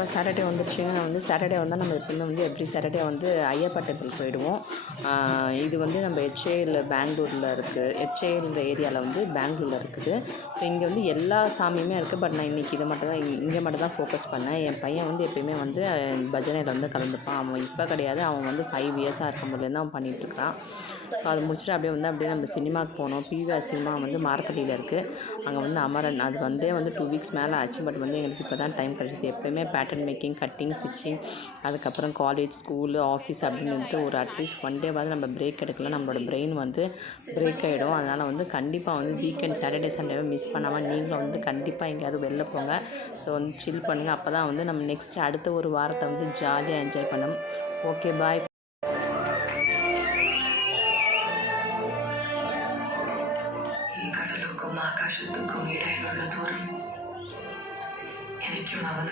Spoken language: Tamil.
இப்போ சாட்டர்டே வந்துருச்சுங்க. நான் வந்து சாட்டர்டே வந்தால் நம்ம எப்பவுமே வந்து எவ்ரி சாட்டர்டே வந்து ஐயப்பா டெம்பிள் போயிடுவோம். இது வந்து நம்ம HAL பெங்களூரில் இருக்குது. HALன்ற ஏரியாவில் வந்து பெங்களூரில் இருக்குது. ஸோ இங்கே வந்து எல்லா சாமியுமே இருக்குது. பட் நான் இன்றைக்கி இங்கே மட்டும் தான் ஃபோக்கஸ் பண்ணேன். என் பையன் வந்து எப்பயுமே வந்து பஜனையில் வந்து கலந்துப்பான். அவன் இப்போ கிடையாது, அவன் வந்து 5 இயர்ஸாக இருக்கும்போதுலேருந்து அவன் பண்ணிகிட்ருக்கான். ஸோ அதை முடிச்சுட்டு அப்படியே நம்ம சினிமாவுக்கு போனோம். PVR சினிமா வந்து மார்க்கெட்டில் இருக்குது. அங்கே வந்து அமரன் அது வந்து 2 வீக்ஸ் மேலே ஆச்சு. பட் வந்து எங்களுக்கு இப்போ தான் டைம் கிடச்சிது. எப்போயுமே பேட்டர்ன் மேக்கிங், கட்டிங், ஸ்டிச்சிங், அதுக்கப்புறம் காலேஜ், ஸ்கூலு, ஆஃபீஸ் அப்படின்னு வந்துட்டு ஒரு அட்லீஸ்ட் ஒன் டேவாவது நம்ம பிரேக் எடுக்கலாம். நம்மளோட பிரெயின் வந்து பிரேக் ஆகிடும். அதனால் வந்து கண்டிப்பாக வந்து வீக்கெண்ட் சாட்டர்டே சண்டேவை மிஸ் பண்ணாமல் நீங்களும் வந்து கண்டிப்பாக எங்கேயாவது வெளில போங்க. ஸோ வந்து சில் பண்ணுங்கள். அப்போ தான் வந்து நம்ம நெக்ஸ்ட்டு அடுத்த ஒரு வாரத்தை வந்து ஜாலியாக என்ஜாய் பண்ணணும். ஓகே, பாய். ஆகாசத்துக்கும் இடையிலுள்ள தூரம் எனக்கும் அவனுக்கும்